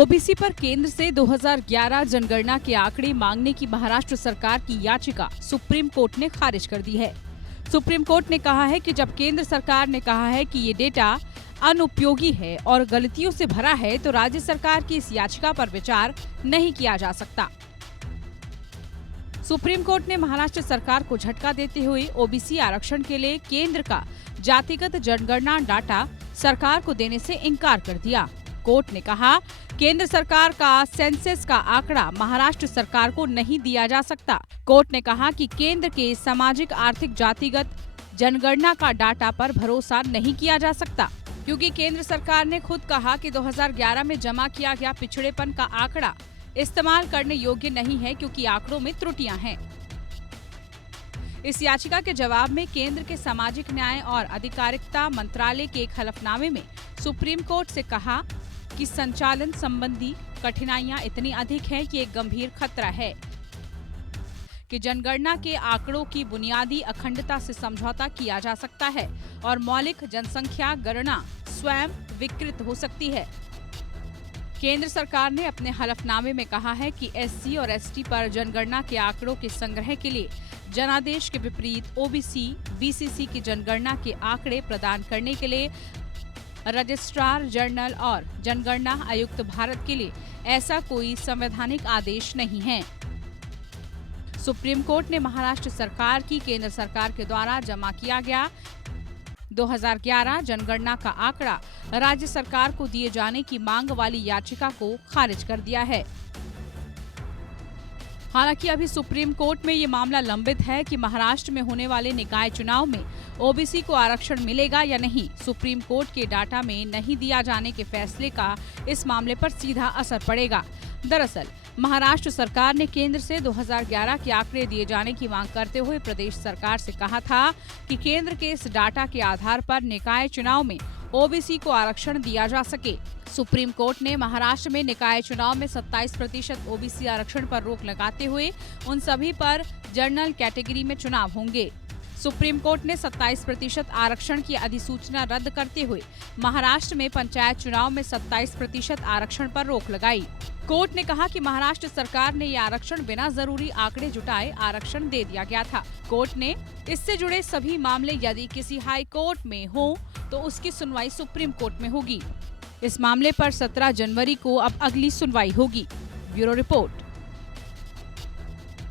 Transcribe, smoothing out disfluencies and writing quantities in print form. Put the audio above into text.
OBC पर केंद्र से 2011 जनगणना के आंकड़े मांगने की महाराष्ट्र सरकार की याचिका सुप्रीम कोर्ट ने खारिज कर दी है। सुप्रीम कोर्ट ने कहा है कि जब केंद्र सरकार ने कहा है कि ये डेटा अनुपयोगी है और गलतियों से भरा है, तो राज्य सरकार की इस याचिका पर विचार नहीं किया जा सकता। सुप्रीम कोर्ट ने महाराष्ट्र सरकार को झटका देते हुए ओबीसी आरक्षण के लिए केंद्र का जातिगत जनगणना डाटा सरकार को देने से इनकार कर दिया। कोर्ट ने कहा, केंद्र सरकार का सेंसस का आंकड़ा महाराष्ट्र सरकार को नहीं दिया जा सकता। कोर्ट ने कहा कि केंद्र के सामाजिक आर्थिक जातिगत जनगणना का डाटा पर भरोसा नहीं किया जा सकता, क्योंकि केंद्र सरकार ने खुद कहा कि 2011 में जमा किया गया पिछड़ेपन का आंकड़ा इस्तेमाल करने योग्य नहीं है, क्योंकि आंकड़ों में त्रुटियां हैं। इस याचिका के जवाब में केंद्र के सामाजिक न्याय और अधिकारिता मंत्रालय के एक हलफनामे में सुप्रीम कोर्ट से कहा कि संचालन संबंधी कठिनाइयां इतनी अधिक हैं कि एक गंभीर खतरा है कि जनगणना के आंकड़ों की बुनियादी अखंडता से समझौता किया जा सकता है और मौलिक जनसंख्या गणना स्वयं विकृत हो सकती है। केंद्र सरकार ने अपने हलफनामे में कहा है कि एससी और एसटी पर जनगणना के आंकड़ों के संग्रह के लिए जनादेश के विपरीत ओबीसी, बीसीसी की जनगणना के आंकड़े प्रदान करने के लिए रजिस्ट्रार जनरल और जनगणना आयुक्त भारत के लिए ऐसा कोई संवैधानिक आदेश नहीं है। सुप्रीम कोर्ट ने महाराष्ट्र सरकार की केंद्र सरकार के द्वारा जमा किया गया 2011 जनगणना का आंकड़ा राज्य सरकार को दिए जाने की मांग वाली याचिका को खारिज कर दिया है। हालांकि अभी सुप्रीम कोर्ट में ये मामला लंबित है कि महाराष्ट्र में होने वाले निकाय चुनाव में ओबीसी को आरक्षण मिलेगा या नहीं। सुप्रीम कोर्ट के डाटा में नहीं दिया जाने के फैसले का इस मामले पर सीधा असर पड़ेगा। दरअसल महाराष्ट्र सरकार ने केंद्र से 2011 के आंकड़े दिए जाने की मांग करते हुए प्रदेश सरकार से कहा था कि केंद्र के इस डाटा के आधार पर निकाय चुनाव में ओबीसी को आरक्षण दिया जा सके। सुप्रीम कोर्ट ने महाराष्ट्र में निकाय चुनाव में 27% ओबीसी आरक्षण पर रोक लगाते हुए उन सभी पर जनरल कैटेगरी में चुनाव होंगे। सुप्रीम कोर्ट ने 27% आरक्षण की अधिसूचना रद्द करते हुए महाराष्ट्र में पंचायत चुनाव में 27% आरक्षण पर रोक लगाई। कोर्ट ने कहा कि महाराष्ट्र सरकार ने ये आरक्षण बिना जरूरी आंकड़े जुटाए आरक्षण दे दिया गया था। कोर्ट ने इससे जुड़े सभी मामले यदि किसी हाई कोर्ट में हो तो उसकी सुनवाई सुप्रीम कोर्ट में होगी। इस मामले पर 17 जनवरी को अब अगली सुनवाई होगी। Bureau report.